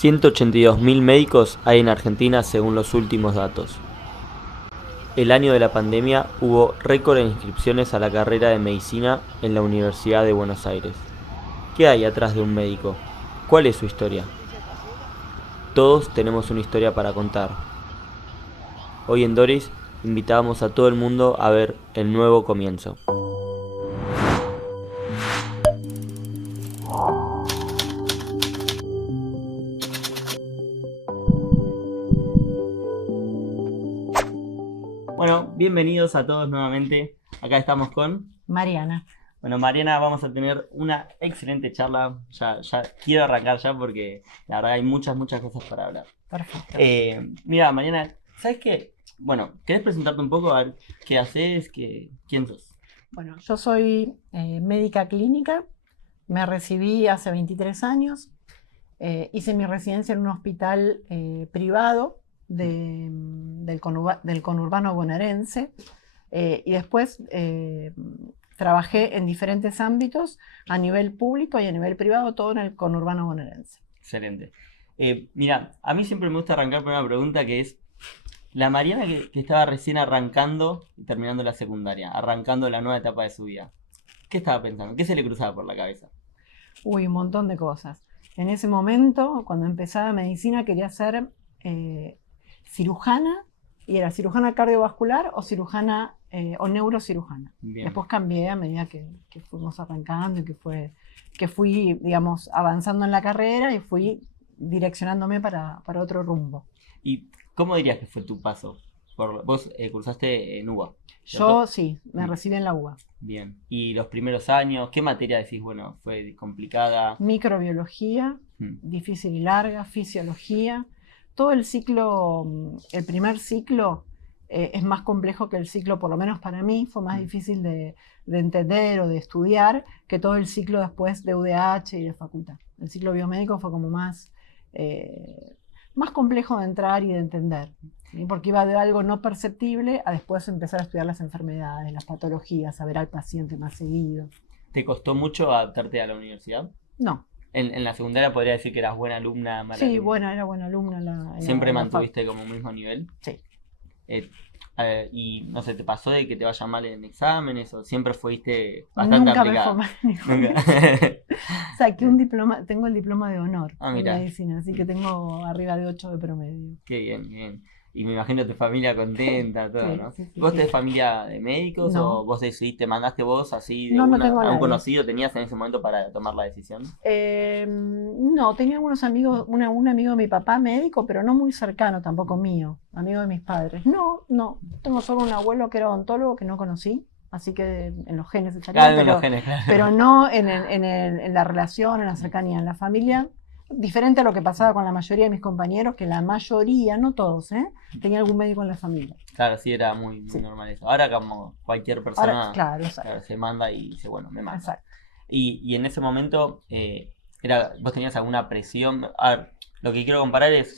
182.000 médicos hay en Argentina según los últimos datos. El año de la pandemia hubo récord en inscripciones a la carrera de medicina en la Universidad de Buenos Aires. ¿Qué hay atrás de un médico? ¿Cuál es su historia? Todos tenemos una historia para contar. Hoy en Doris invitamos a todo el mundo a ver El Nuevo Comienzo. Bueno, bienvenidos a todos nuevamente. Acá estamos con Mariana. Bueno, Mariana, vamos a tener una excelente charla. Ya quiero arrancar ya porque la verdad hay muchas cosas para hablar. Perfecto. Mira, Mariana, ¿sabes qué? Bueno, ¿querés presentarte un poco a ver qué haces, quién sos? Bueno, yo soy médica clínica, me recibí hace 23 años, hice mi residencia en un hospital privado del conurbano bonaerense y después trabajé en diferentes ámbitos a nivel público y a nivel privado, todo en el conurbano bonaerense. Excelente. Mira, a mí siempre me gusta arrancar por una pregunta que es, la Mariana que estaba recién arrancando y terminando la secundaria, arrancando la nueva etapa de su vida, ¿qué estaba pensando? ¿Qué se le cruzaba por la cabeza? Uy, un montón de cosas. En ese momento, cuando empezaba medicina, quería ser cirujana, y era cirujana cardiovascular o cirujana o neurocirujana. Bien. Después cambié a medida que fuimos arrancando y que fui, digamos, avanzando en la carrera y fui direccionándome para otro rumbo. ¿Y cómo dirías que fue tu paso? Vos cursaste en UBA, ¿cierto? Yo sí, me recibí en la UBA. Bien. ¿Y los primeros años, qué materia decís, bueno, fue complicada? Microbiología, difícil y larga, fisiología. Todo el ciclo, el primer ciclo es más complejo que el ciclo, por lo menos para mí, fue más difícil de entender o de estudiar que todo el ciclo después de UDH y de facultad. El ciclo biomédico fue como más complejo de entrar y de entender, ¿sí? Porque iba de algo no perceptible a después empezar a estudiar las enfermedades, las patologías, a ver al paciente más seguido. ¿Te costó mucho adaptarte a la universidad? No. En la secundaria podría decir que eras buena alumna, mala Sí, alumna. era buena alumna. ¿Siempre mantuviste como mismo nivel? Sí. Y no sé, ¿te pasó de que te vaya mal en exámenes o siempre fuiste bastante aplicada? Nunca me fue mal. Saqué un diploma, tengo el diploma de honor en medicina, así que tengo arriba de 8 de promedio. Qué bien, bien. Y me imagino tu familia contenta, todo, sí, ¿no? Sí, ¿Vos tenés familia de médicos o vos decidiste, mandaste vos así de no tengo a un conocido tenías en ese momento para tomar la decisión? No, tenía algunos amigos, un amigo de mi papá médico, pero no muy cercano tampoco mío, amigo de mis padres. No, tengo solo un abuelo que era odontólogo que no conocí. Así que en los genes echaría, pero no en la relación, en la cercanía, en la familia. Diferente a lo que pasaba con la mayoría de mis compañeros, que la mayoría, no todos, tenía algún médico en la familia. Claro, sí, era muy normal eso. Ahora como cualquier persona claro, se manda y dice, bueno, me manda. Exacto. Y en ese momento, ¿vos tenías alguna presión? A ver, lo que quiero comparar es,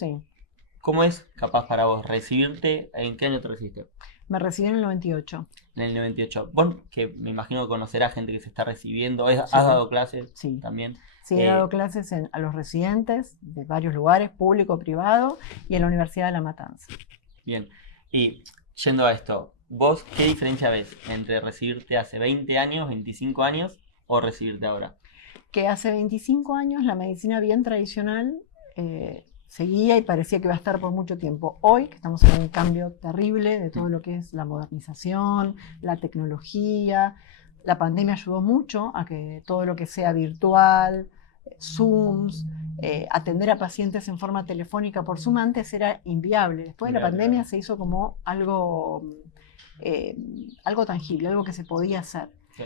¿cómo es capaz para vos recibirte? ¿En qué año te recibiste? Me recibí en el 98. En el 98. Vos, que me imagino conocerás gente que se está recibiendo, ¿has dado clases también? Sí, he dado clases a los residentes de varios lugares, público, privado, y en la Universidad de La Matanza. Bien. Y yendo a esto, ¿vos qué diferencia ves entre recibirte hace 20 años, 25 años o recibirte ahora? Que hace 25 años la medicina bien tradicional seguía y parecía que iba a estar por mucho tiempo. Hoy, que estamos en un cambio terrible de todo lo que es la modernización, la tecnología, la pandemia ayudó mucho a que todo lo que sea virtual, Zooms, atender a pacientes en forma telefónica por Zoom antes era inviable. Después de la pandemia se hizo como algo tangible, algo que se podía hacer. Sí.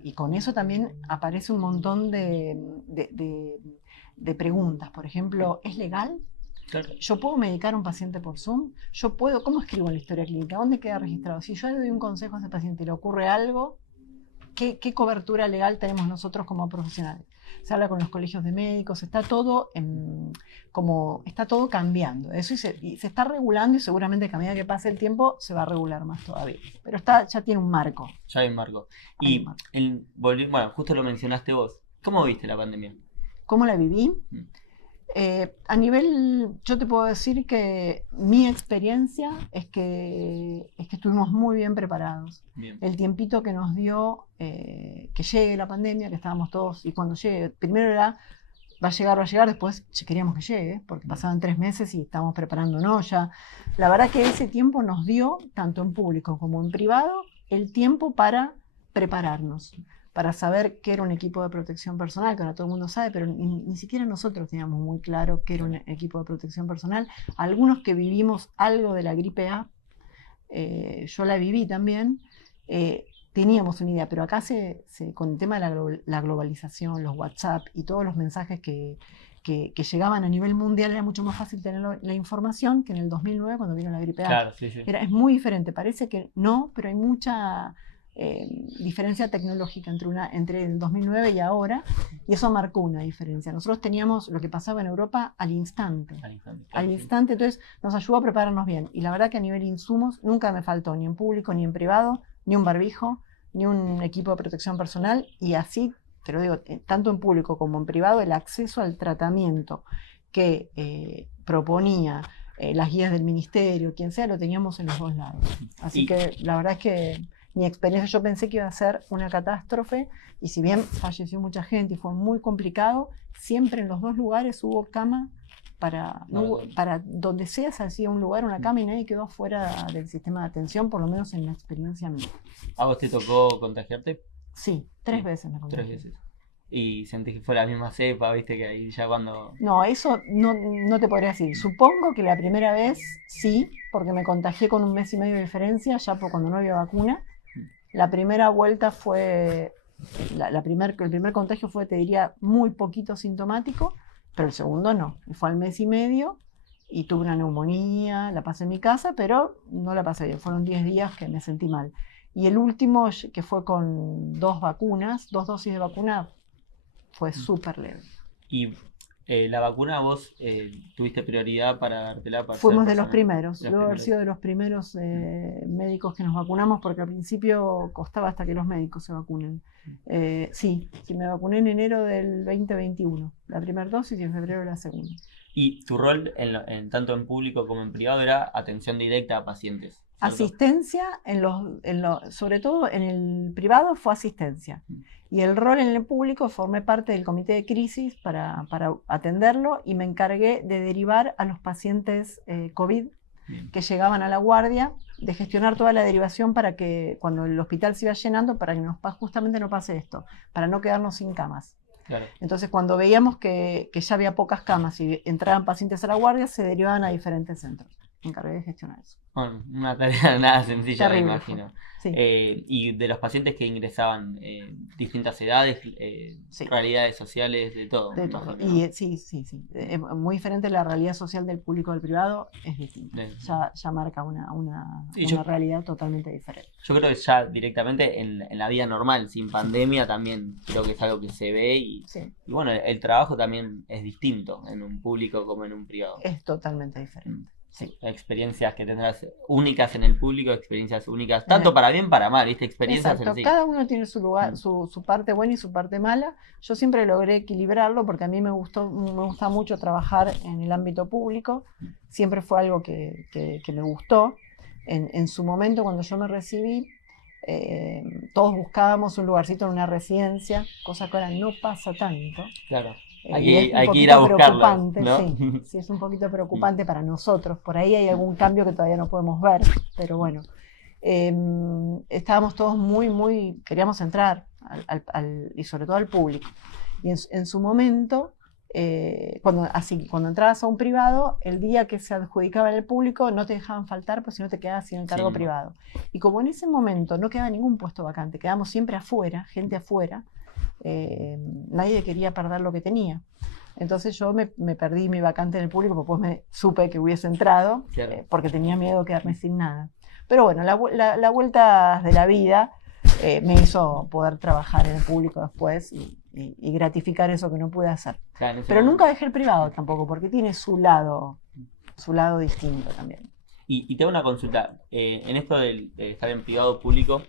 Y con eso también aparece un montón de preguntas. Por ejemplo, ¿es legal? Claro. ¿Yo puedo medicar a un paciente por Zoom? ¿Cómo escribo en la historia clínica? ¿Dónde queda registrado? Si yo le doy un consejo a ese paciente y le ocurre algo, ¿qué cobertura legal tenemos nosotros como profesionales? Se habla con los colegios de médicos, está todo cambiando. Eso y se está regulando y seguramente que a medida que pase el tiempo se va a regular más todavía. Pero ya tiene un marco. Ya hay un marco. Bueno, justo lo mencionaste vos. ¿Cómo viste la pandemia? ¿Cómo la viví? A nivel, yo te puedo decir que mi experiencia es que estuvimos muy bien preparados. Bien. El tiempito que nos dio que llegue la pandemia, que estábamos todos, y cuando llegue, primero era, va a llegar, después queríamos que llegue, porque pasaban 3 meses y estábamos preparándonos ya. La verdad que ese tiempo nos dio, tanto en público como en privado, el tiempo para prepararnos, para saber qué era un equipo de protección personal, que ahora todo el mundo sabe, pero ni siquiera nosotros teníamos muy claro qué era un equipo de protección personal. Algunos que vivimos algo de la gripe A, yo la viví también, teníamos una idea, pero acá con el tema de la globalización, los WhatsApp y todos los mensajes que llegaban a nivel mundial, era mucho más fácil tener la información que en el 2009 cuando vino la gripe A. Claro, sí. Es muy diferente, parece que no, pero hay mucha diferencia tecnológica entre el 2009 y ahora, y eso marcó una diferencia. Nosotros teníamos lo que pasaba en Europa al instante. Al instante, entonces nos ayudó a prepararnos bien. Y la verdad que a nivel insumos nunca me faltó, ni en público, ni en privado, ni un barbijo, ni un equipo de protección personal, y así, te lo digo, tanto en público como en privado, el acceso al tratamiento que proponía las guías del ministerio, quien sea, lo teníamos en los dos lados. Así que la verdad es que mi experiencia, yo pensé que iba a ser una catástrofe, y si bien falleció mucha gente y fue muy complicado, siempre en los dos lugares hubo cama para donde sea se hacía un lugar, una cama, y nadie quedó fuera del sistema de atención, por lo menos en la experiencia mía. ¿A vos te tocó contagiarte? Sí, 3 veces me contagié. 3 veces. ¿Y sentís que fue la misma cepa, viste, que ahí ya cuando...? No, eso no te podría decir. Supongo que la primera vez sí, porque me contagié con 1 mes y medio de diferencia, ya por cuando no había vacuna. La primera vuelta fue, el primer contagio fue, te diría, muy poquito sintomático, pero el segundo no. Fue al mes y medio y tuve una neumonía, la pasé en mi casa, pero no la pasé bien. Fueron 10 días que me sentí mal. Y el último, que fue con 2 dosis de vacuna, fue súper leve. ¿Y la vacuna vos tuviste prioridad para dártela? Fuimos de los primeros, debo haber sido de los primeros médicos que nos vacunamos, porque al principio costaba hasta que los médicos se vacunen. Sí, me vacuné en enero del 2021, la primera dosis, y en febrero la segunda. ¿Y tu rol, tanto en público como en privado, era atención directa a pacientes, ¿cierto? Asistencia, sobre todo en el privado fue asistencia. Y el rol en el público, formé parte del comité de crisis para atenderlo, y me encargué de derivar a los pacientes COVID que llegaban a la guardia, de gestionar toda la derivación para que cuando el hospital se iba llenando, para que justamente no pase esto, para no quedarnos sin camas. Claro. Entonces, cuando veíamos que ya había pocas camas y entraban pacientes a la guardia, se derivaban a diferentes centros. Me encargué de gestionar eso. Bueno, una tarea nada sencilla, me imagino. Sí. Y de los pacientes que ingresaban, distintas edades, Sí. realidades sociales, de todo. De todo. Y sí. Es muy diferente. La realidad social del público del privado, es distinta. Ya marca una realidad totalmente diferente. Yo creo que ya directamente en la vida normal, sin pandemia, también creo que es algo que se ve, y bueno, el trabajo también es distinto en un público como en un privado. Es totalmente diferente. Sí. Experiencias que tendrás únicas en el público, experiencias únicas, tanto para bien para mal, ¿viste? Experiencias. Exacto, cada uno tiene su lugar, su parte buena y su parte mala. Yo siempre logré equilibrarlo, porque a mí me gusta mucho trabajar en el ámbito público. Siempre fue algo que me gustó. En su momento, cuando yo me recibí, todos buscábamos un lugarcito en una residencia, cosa que ahora no pasa tanto. Claro. Hay que ir a buscarlo, ¿no? Sí, es un poquito preocupante para nosotros. Por ahí hay algún cambio que todavía no podemos ver, pero bueno. Estábamos todos queríamos entrar, y sobre todo al público. Y en su momento, cuando entrabas a un privado, el día que se adjudicaba en el público no te dejaban faltar, pues si no te quedabas sin el cargo privado. Y como en ese momento no quedaba ningún puesto vacante, quedamos siempre afuera, gente afuera, nadie quería perder lo que tenía. Entonces yo me perdí mi vacante en el público, porque después me supe que hubiese entrado, porque tenía miedo de quedarme sin nada. Pero bueno, la vuelta de la vida me hizo poder trabajar en el público después y gratificar eso que no pude hacer. Claro, pero nunca dejé el privado tampoco, porque tiene su lado distinto también. Y te hago una consulta, en esto de estar en privado o público,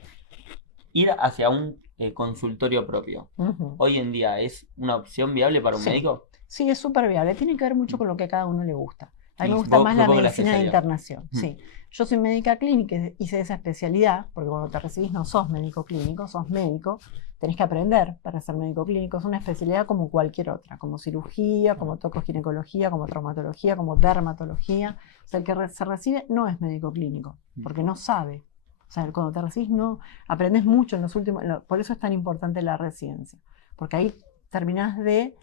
ir hacia un consultorio propio. Ujú. Hoy en día, ¿es una opción viable para un Sí. médico? Sí, es súper viable. Tiene que ver mucho con lo que a cada uno le gusta. A mí Y me gusta más la supongo que la medicina de especialidad. internación, Mm. sí. Yo soy médica clínica, hice esa especialidad, porque cuando te recibís no sos médico clínico, sos médico. Tenés que aprender para ser médico clínico. Es una especialidad como cualquier otra, como cirugía, como tocoginecología, como traumatología, como dermatología. O sea, el que se recibe no es médico clínico, porque no sabe. O sea, cuando te recibís no aprendes mucho en los últimos. Por eso es tan importante la residencia, porque ahí terminás de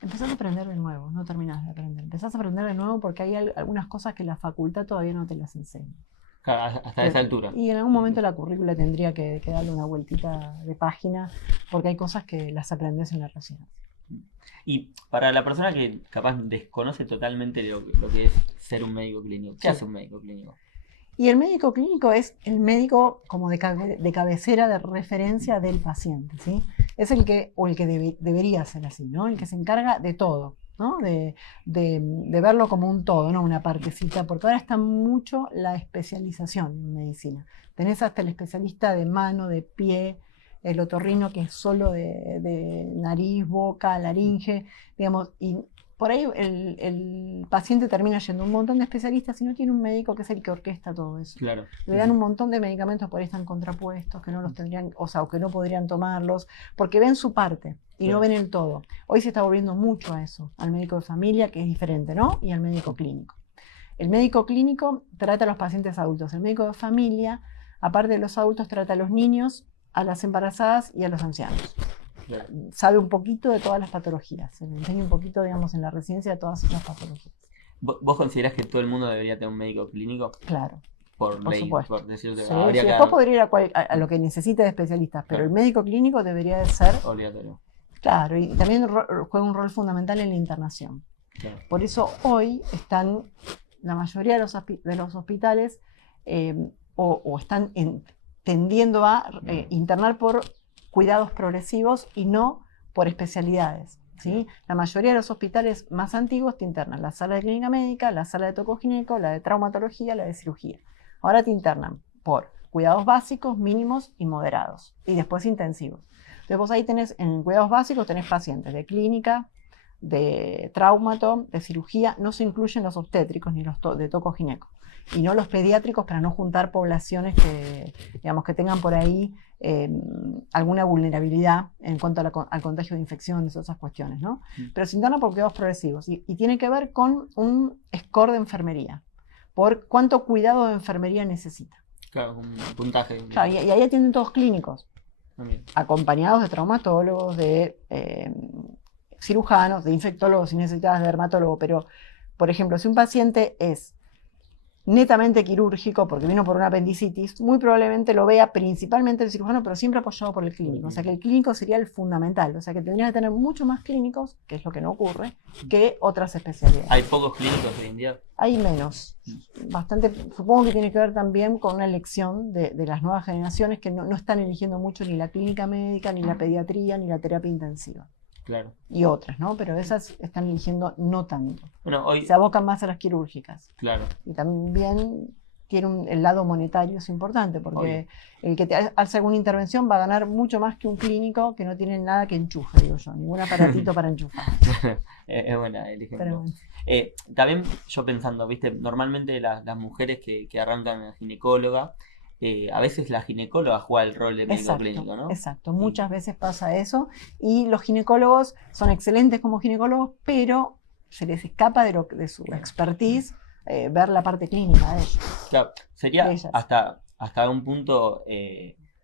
empezás a aprender de nuevo, no terminás de aprender. Empezás a aprender de nuevo porque hay algunas cosas que la facultad todavía no te las enseña. Claro, hasta esa altura. Y en algún momento la currícula tendría que darle una vueltita de página porque hay cosas que las aprendes en la residencia. Y para la persona que capaz desconoce totalmente lo que es ser un médico clínico, ¿qué Sí. hace un médico clínico? Y el médico clínico es el médico como de cabecera, de referencia del paciente, ¿sí? Es el que, o el que debería ser así, ¿no? El que se encarga de todo, ¿no? De verlo como un todo, no una partecita, porque ahora está mucho la especialización en medicina. Tenés hasta el especialista de mano, de pie, el otorrino que es solo de nariz, boca, laringe, digamos, y por ahí el paciente termina yendo a un montón de especialistas y no tiene un médico que es el que orquesta todo eso. Claro. Le dan un montón de medicamentos, por ahí están contrapuestos, que no los tendrían, o sea, o que no podrían tomarlos, porque ven su parte y no ven el todo. Hoy se está volviendo mucho a eso, al médico de familia, que es diferente, ¿no? Y al médico clínico. El médico clínico trata a los pacientes adultos. El médico de familia, aparte de los adultos, trata a los niños, a las embarazadas y a los ancianos. Claro. Sabe un poquito de todas las patologías, se le enseña un poquito, digamos, en la residencia de todas esas patologías. ¿Vos considerás que todo el mundo debería tener un médico clínico? Claro. Por ley, supuesto. por decirlo. Sí, Habría que después podría ir a lo que necesite de especialistas, pero Claro. el médico clínico debería de ser obligatorio. claro, y también juega un rol fundamental en la internación. Claro. Por eso hoy están la mayoría de los hospitales o están tendiendo a internar por cuidados progresivos y no por especialidades, ¿sí? La mayoría de los hospitales más antiguos te internan la sala de clínica médica, la sala de tocogineco, la de traumatología, la de cirugía. Ahora te internan por cuidados básicos, mínimos y moderados, y después intensivos. Entonces vos ahí tenés, en cuidados básicos tenés pacientes de clínica, de traumato, de cirugía, no se incluyen los obstétricos ni los de tocogineco, y no los pediátricos para no juntar poblaciones que, digamos, que tengan por ahí alguna vulnerabilidad en cuanto al contagio de infecciones o esas cuestiones, ¿no? Pero se interna por cuidados progresivos y tiene que ver con un score de enfermería, por cuánto cuidado de enfermería necesita. Claro, un puntaje. Claro, y ahí atienden todos clínicos, También. acompañados de traumatólogos, de cirujanos, de infectólogos si necesitas de dermatólogo, pero, por ejemplo, si un paciente es netamente quirúrgico porque vino por una apendicitis, muy probablemente lo vea principalmente el cirujano, pero siempre apoyado por el clínico. O sea que el clínico sería el fundamental. O sea que tendrían que tener mucho más clínicos, que es lo que no ocurre, que otras especialidades. ¿Hay pocos clínicos hoy en día? Hay menos. Bastante, supongo que tiene que ver también con una elección de las nuevas generaciones que no están eligiendo mucho ni la clínica médica, ni la pediatría, ni la terapia intensiva. Claro. Y otras, ¿no? Pero esas están eligiendo no tanto. Bueno, hoy... Se abocan más a las quirúrgicas. Claro. Y también tiene el lado monetario, es importante, porque el que te hace alguna intervención va a ganar mucho más que un clínico que no tiene nada que enchufe, digo yo, ningún aparatito para enchufar. Es buena el ejemplo. Pero bueno. También yo pensando, viste, normalmente las mujeres que arrancan a ginecóloga, a veces la ginecóloga juega el rol de médico clínico, ¿no? Exacto, muchas veces pasa eso y los ginecólogos son excelentes como ginecólogos, pero se les escapa de su expertise ver la parte clínica de ellos. Claro, sería hasta un punto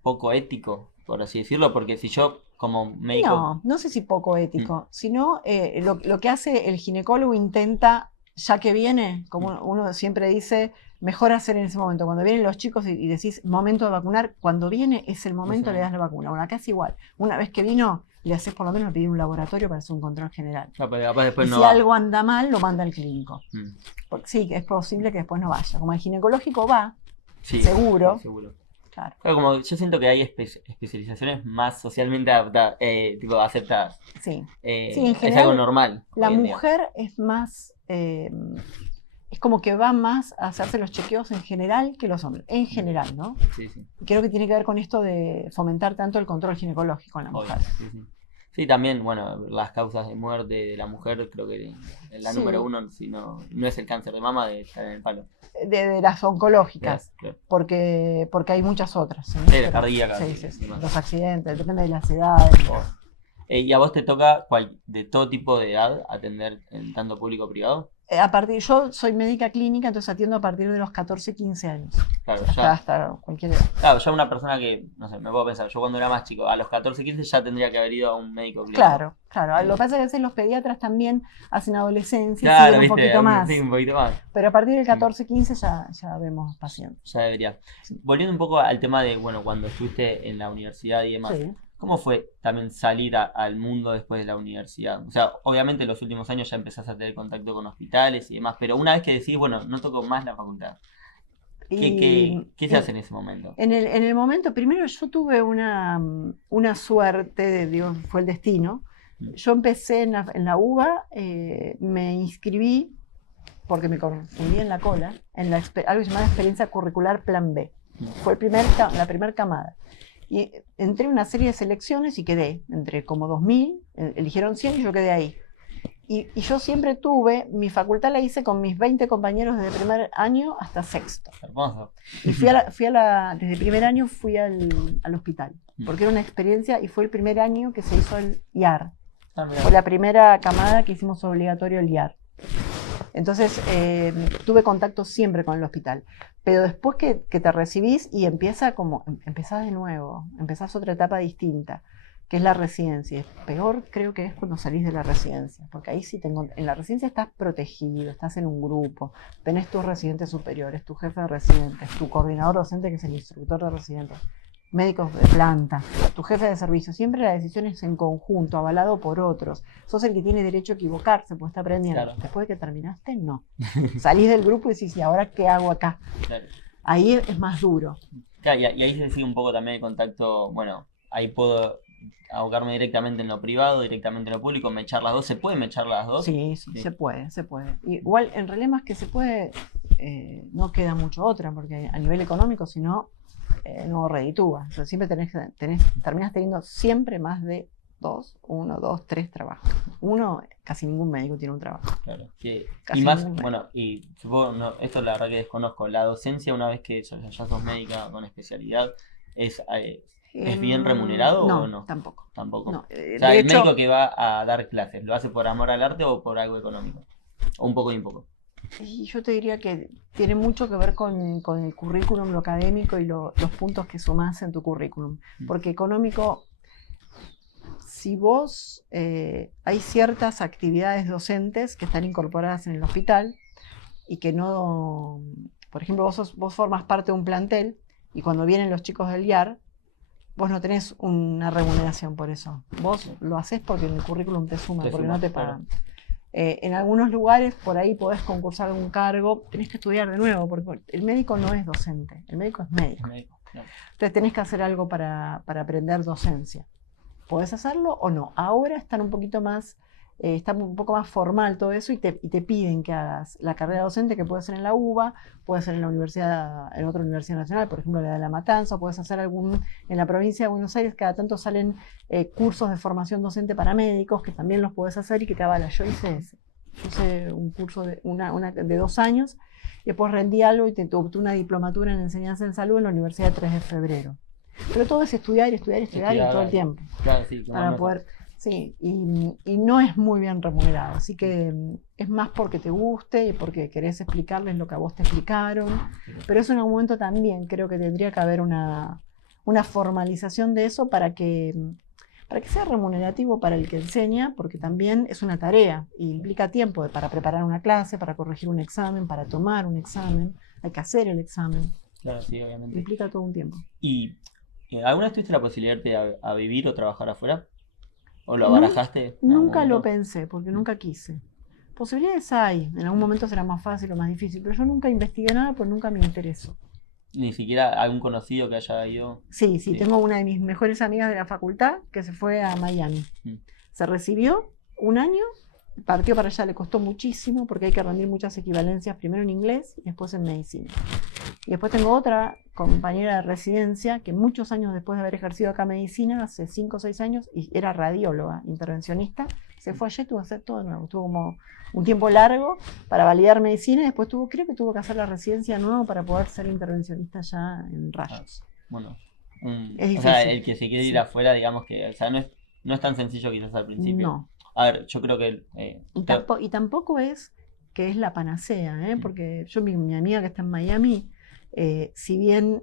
poco ético, por así decirlo, porque si yo como médico... No sé si poco ético, sino lo que hace el ginecólogo intenta, ya que viene, como uno siempre dice, mejor hacer en ese momento. Cuando vienen los chicos y decís momento de vacunar, cuando viene es el momento, le das la vacuna. Bueno, acá es igual. Una vez que vino, le haces por lo menos pedir un laboratorio para hacer un control general. Después y no si va. algo anda mal, lo manda al clínico. Porque sí, es posible que después no vaya. Como el ginecológico va, sí, seguro. Seguro. Claro. Claro, como yo siento que hay especializaciones más socialmente adaptadas, tipo aceptadas. Sí. Sí, en general, es algo normal. La mujer es más es como que va más a hacerse los chequeos en general que los hombres, en general, ¿no? Sí, sí. Y creo que tiene que ver con esto de fomentar tanto el control ginecológico en la Obvio, mujer. sí, sí. Sí, también, bueno, las causas de muerte de la mujer, creo que la Sí. número uno, si no es el cáncer de mama, de estar en el palo. De las oncológicas, Claro. porque hay muchas otras. ¿Sí? Sí, las cardíacas. Sí, Sí, sí, demás. los accidentes, depende de las edades. ¿Y a vos te toca de todo tipo de edad atender en tanto público o privado? Yo soy médica clínica, entonces atiendo a partir de los 14, 15 años. Claro, Hasta cualquier edad. Claro, ya una persona que, no sé, me puedo pensar, yo cuando era más chico, a los 14, 15 ya tendría que haber ido a un médico clínico. Claro. Lo que pasa es que a veces los pediatras también hacen adolescencia, Claro, siguen un poquito más. Sí, un poquito más. Pero a partir del 14, 15 ya vemos pacientes. Ya debería. Sí. Volviendo un poco al tema de, bueno, cuando estuviste en la universidad y demás, Sí. ¿cómo fue también salir al mundo después de la universidad? O sea, obviamente en los últimos años ya empezás a tener contacto con hospitales y demás, pero una vez que decís, bueno, no toco más la facultad, ¿qué se hace en ese momento? En el momento, primero yo tuve una suerte, digo, fue el destino. Yo empecé en la UBA, me inscribí, porque me confundí en la cola, en algo llamado experiencia curricular Plan B. Fue la primera camada. Y entré en una serie de selecciones y quedé, entre como 2000, eligieron 100 y yo quedé ahí. Y yo siempre mi facultad la hice con mis 20 compañeros desde primer año hasta sexto. Hermoso. Y desde primer año fui al hospital, porque era una experiencia y fue el primer año que se hizo el IAR. Fue la primera camada que hicimos obligatorio el IAR. Entonces tuve contacto siempre con el hospital. Pero después que te recibís y empezás de nuevo, empezás otra etapa distinta, que es la residencia. Peor creo que es cuando salís de la residencia, porque ahí sí en la residencia estás protegido, estás en un grupo, tenés tus residentes superiores, tu jefe de residentes, tu coordinador docente que es el instructor de residentes, médicos de planta, tu jefe de servicio. Siempre la decisión es en conjunto, avalado por otros. Sos el que tiene derecho a equivocarse, pues está aprendiendo. Claro. Después de que terminaste, no. Salís del grupo y decís, ¿y ahora qué hago acá? Claro. Ahí es más duro. Claro, y ahí se sigue un poco también el contacto, bueno, ahí puedo abocarme directamente en lo privado, directamente en lo público, mechar las dos. ¿Se puede mechar las dos? Sí, se puede. Igual, en realidad más que se puede, no queda mucho otra, porque a nivel económico, si no, no reditúa. O sea, siempre terminas teniendo siempre más de 1, 2, 3 trabajos. Casi ningún médico tiene un trabajo. Claro. Y Casi más, ningún médico. bueno, y supongo, esto la verdad que desconozco, la docencia una vez que ya sos médica con especialidad, ¿es bien remunerado no, o no? Tampoco. Tampoco. No, O sea, de el hecho, médico que va a dar clases, ¿lo hace por amor al arte o por algo económico? O un poco y un poco. y yo te diría que tiene mucho que ver con el currículum, lo académico y los puntos que sumás en tu currículum. Porque económico, si vos, hay ciertas actividades docentes que están incorporadas en el hospital y que no, por ejemplo, vos formas parte de un plantel y cuando vienen los chicos del IAR, vos no tenés una remuneración por eso. Vos lo haces porque en el currículum te suma, porque no te pagan. Claro. En algunos lugares por ahí podés concursar un cargo, tenés que estudiar de nuevo, porque el médico no es docente, el médico es médico. Claro. Entonces tenés que hacer algo para aprender docencia. ¿Podés hacerlo o no? Ahora están un poquito más, está un poco más formal todo eso y te piden que hagas la carrera docente, que puede ser en la UBA, puede ser en la universidad, en otra universidad nacional, por ejemplo la de La Matanza, puedes hacer en la provincia de Buenos Aires, cada tanto salen cursos de formación docente para médicos, que también los podés hacer y que te avalan. Yo hice ese. Yo hice un curso de 2 años, y después rendí algo y obtuve una diplomatura en enseñanza en salud en la Universidad de 3 de Febrero. Pero todo es estudiar y todo el tiempo. Claro, sí, para poder, sí, y no es muy bien remunerado, así que es más porque te guste y porque querés explicarles lo que a vos te explicaron, pero eso en algún momento también creo que tendría que haber una formalización de eso para que sea remunerativo para el que enseña, porque también es una tarea y implica tiempo para preparar una clase, para corregir un examen, para tomar un examen, hay que hacer el examen. Claro, sí, obviamente. Implica todo un tiempo. ¿Y alguna vez tuviste la posibilidad de irte a vivir o trabajar afuera? ¿O lo barajaste? Nunca lo pensé, porque nunca quise. Posibilidades hay, en algún momento será más fácil o más difícil, pero yo nunca investigué nada porque nunca me interesó. ¿Ni siquiera algún conocido que haya ido? Sí, tengo una de mis mejores amigas de la facultad que se fue a Miami. Se recibió un año partió para allá, le costó muchísimo porque hay que rendir muchas equivalencias, primero en inglés y después en medicina. Y después tengo otra compañera de residencia que muchos años después de haber ejercido acá medicina, hace 5 o 6 años, y era radióloga, intervencionista, se fue allá y tuvo que hacer todo de nuevo. Tuvo como un tiempo largo para validar medicina y después creo que tuvo que hacer la residencia de nuevo para poder ser intervencionista ya en rayos. Bueno, Es difícil. o sea, el que se quiere ir afuera, digamos que, o sea, no es tan sencillo quizás al principio. No. A ver, yo creo que... Y tampoco es que es la panacea, porque yo, mi amiga que está en Miami, si bien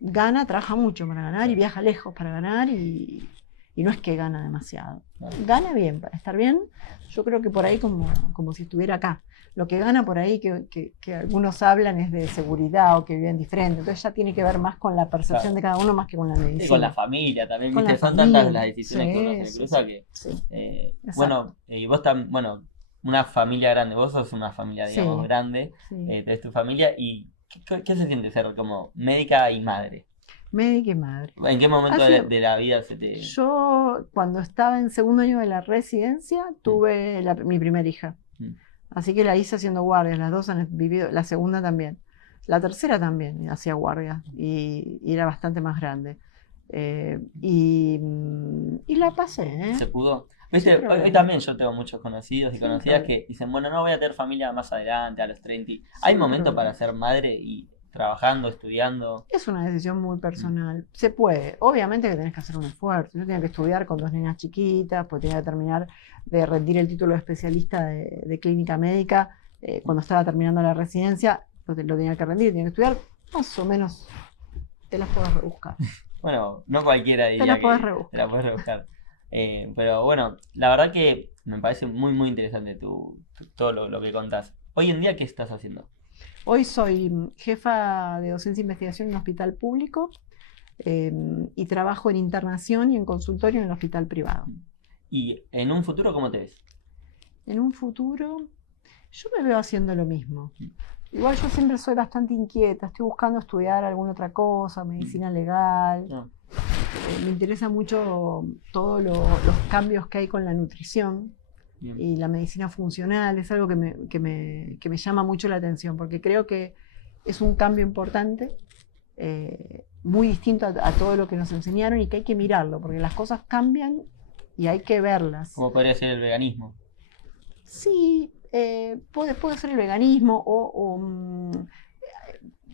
gana, trabaja mucho para ganar y viaja lejos para ganar y no es que gana demasiado. Gana bien, para estar bien, yo creo que por ahí como si estuviera acá. Lo que gana por ahí que algunos hablan es de seguridad o que viven diferente, entonces ya tiene que ver más con la percepción de cada uno más que con la medicina. Y con la familia también, con ¿viste? Son tantas las decisiones que uno se cruza que... bueno, y vos también, bueno, una familia grande, vos sos una familia, digamos, grande, tenés tu familia, y ¿qué se siente ser como médica y madre? Médica y madre. ¿En qué momento de la vida se te...? Yo, cuando estaba en segundo año de la residencia, tuve mi primera hija. Así que la hice haciendo guardias. Las dos han vivido, la segunda también. La tercera también hacía guardias y era bastante más grande. Y la pasé, ¿Se pudo? ¿Viste? Hoy también yo tengo muchos conocidos y conocidas que dicen, bueno, no voy a tener familia más adelante, a los 30. ¿Hay momento para ser madre y trabajando, estudiando? Es una decisión muy personal. Se puede. Obviamente que tenés que hacer un esfuerzo. Yo tenía que estudiar con 2 nenas chiquitas, pues tenía que terminar de rendir el título de especialista de clínica médica. Cuando estaba terminando la residencia, pues lo tenía que rendir, tenía que estudiar. Más o menos te las podés rebuscar. Bueno, no cualquiera diría te la podés rebuscar. Te la podés rebuscar. Pero bueno, la verdad que me parece muy, muy interesante todo lo que contás. Hoy en día, ¿qué estás haciendo? Hoy soy jefa de docencia e investigación en un hospital público y trabajo en internación y en consultorio en el hospital privado. ¿Y en un futuro cómo te ves? En un futuro, yo me veo haciendo lo mismo. Igual yo siempre soy bastante inquieta, estoy buscando estudiar alguna otra cosa, medicina legal. Me interesa mucho todos los cambios que hay con la nutrición. Bien. Y la medicina funcional es algo que me llama mucho la atención, porque creo que es un cambio importante, muy distinto a todo lo que nos enseñaron y que hay que mirarlo, porque las cosas cambian y hay que verlas. ¿Cómo podría ser el veganismo? Sí, puede ser el veganismo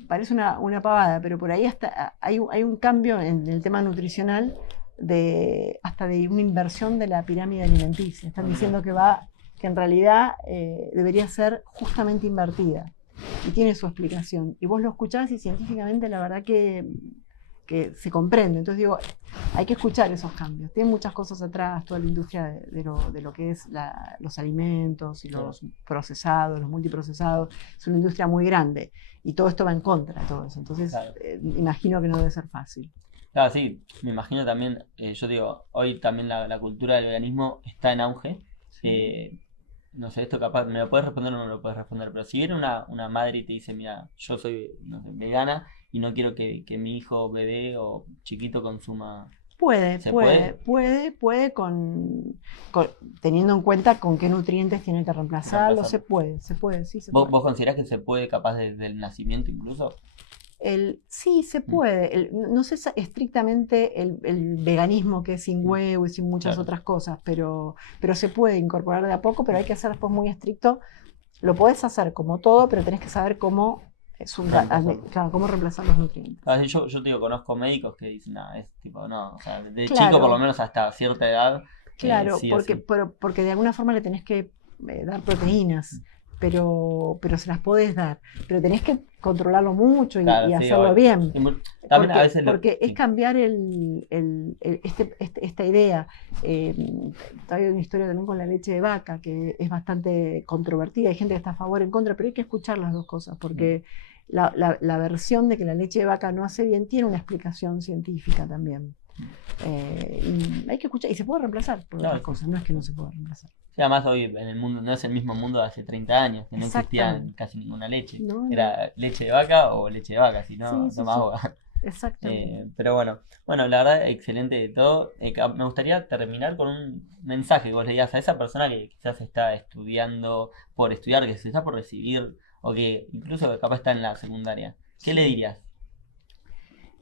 parece una pavada, pero por ahí hasta hay un cambio en el tema nutricional hasta de una inversión de la pirámide alimenticia. Están diciendo que en realidad debería ser justamente invertida y tiene su explicación. Y vos lo escuchás y científicamente la verdad que se comprende. Entonces digo, hay que escuchar esos cambios. Tiene muchas cosas atrás, toda la industria de lo que es los alimentos y los procesados, los multiprocesados. Es una industria muy grande y todo esto va en contra de todo eso. Entonces imagino que no debe ser fácil. Claro, sí, me imagino también, yo digo, hoy también la cultura del veganismo está en auge. Sí. No sé, esto capaz, me lo puedes responder o no me lo puedes responder, pero si viene una madre y te dice, mira, yo soy vegana y no quiero que mi hijo bebé o chiquito consuma... Puede teniendo en cuenta con qué nutrientes tiene que reemplazarlo, se puede. ¿Vos considerás que se puede capaz desde el nacimiento incluso? Sí, se puede. No sé estrictamente el veganismo que es sin huevo y sin muchas otras cosas, pero se puede incorporar de a poco, pero hay que ser después muy estricto. Lo podés hacer como todo, pero tenés que saber cómo reemplazar los nutrientes. Yo te digo, conozco médicos que dicen, es tipo, no, o sea, de chico por lo menos hasta cierta edad. Claro, porque de alguna forma le tenés que dar proteínas. Pero se las podés dar, pero tenés que controlarlo mucho y hacerlo bien. Porque es cambiar esta idea. Hay una historia también con la leche de vaca que es bastante controvertida, hay gente que está a favor, en contra, pero hay que escuchar las dos cosas, porque la versión de que la leche de vaca no hace bien tiene una explicación científica también. Y hay que escuchar, y se puede reemplazar por otras cosas, no es que no se pueda reemplazar. Sí, además hoy en el mundo no es el mismo mundo de hace 30 años, que no existía casi ninguna leche. Era leche de vaca o leche de vaca, si no, toma agua. Exactamente. Pero bueno, la verdad, excelente de todo. Me gustaría terminar con un mensaje que vos le digas a esa persona que quizás está estudiando por estudiar, que se está por recibir, o que incluso capaz está en la secundaria. ¿Qué le Sí. dirías?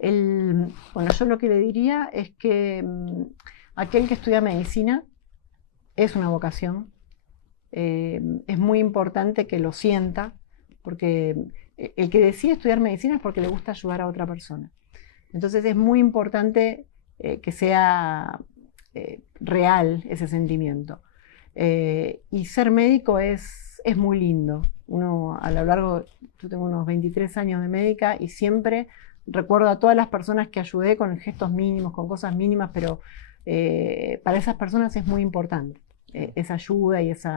Bueno, yo lo que le diría es que aquel que estudia medicina es una vocación. Es muy importante que lo sienta, porque el que decide estudiar medicina es porque le gusta ayudar a otra persona. Entonces es muy importante que sea real ese sentimiento. Y ser médico es muy lindo. Uno a lo largo, yo tengo unos 23 años de médica y siempre recuerdo a todas las personas que ayudé con gestos mínimos, con cosas mínimas, pero para esas personas es muy importante esa ayuda y ese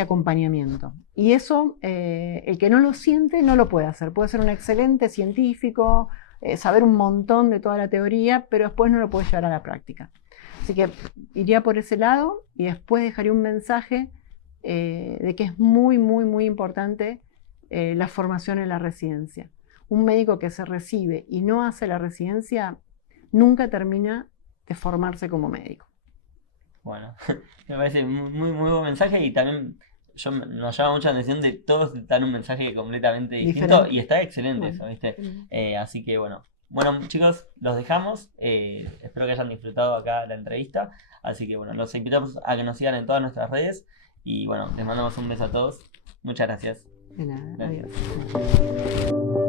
acompañamiento. Y eso, el que no lo siente, no lo puede hacer. Puede ser un excelente científico, saber un montón de toda la teoría, pero después no lo puede llevar a la práctica. Así que iría por ese lado y después dejaría un mensaje de que es muy, muy, muy importante la formación en la residencia. Un médico que se recibe y no hace la residencia nunca termina de formarse como médico. Bueno, me parece muy buen mensaje y también nos llama mucho la atención de todos dan un mensaje completamente distinto Diferente. y está excelente Bueno, eso, ¿viste? Así que bueno chicos, los dejamos. Espero que hayan disfrutado acá la entrevista. Así que bueno, los invitamos a que nos sigan en todas nuestras redes y bueno, les mandamos un beso a todos. Muchas gracias. de nada, Gracias. adiós.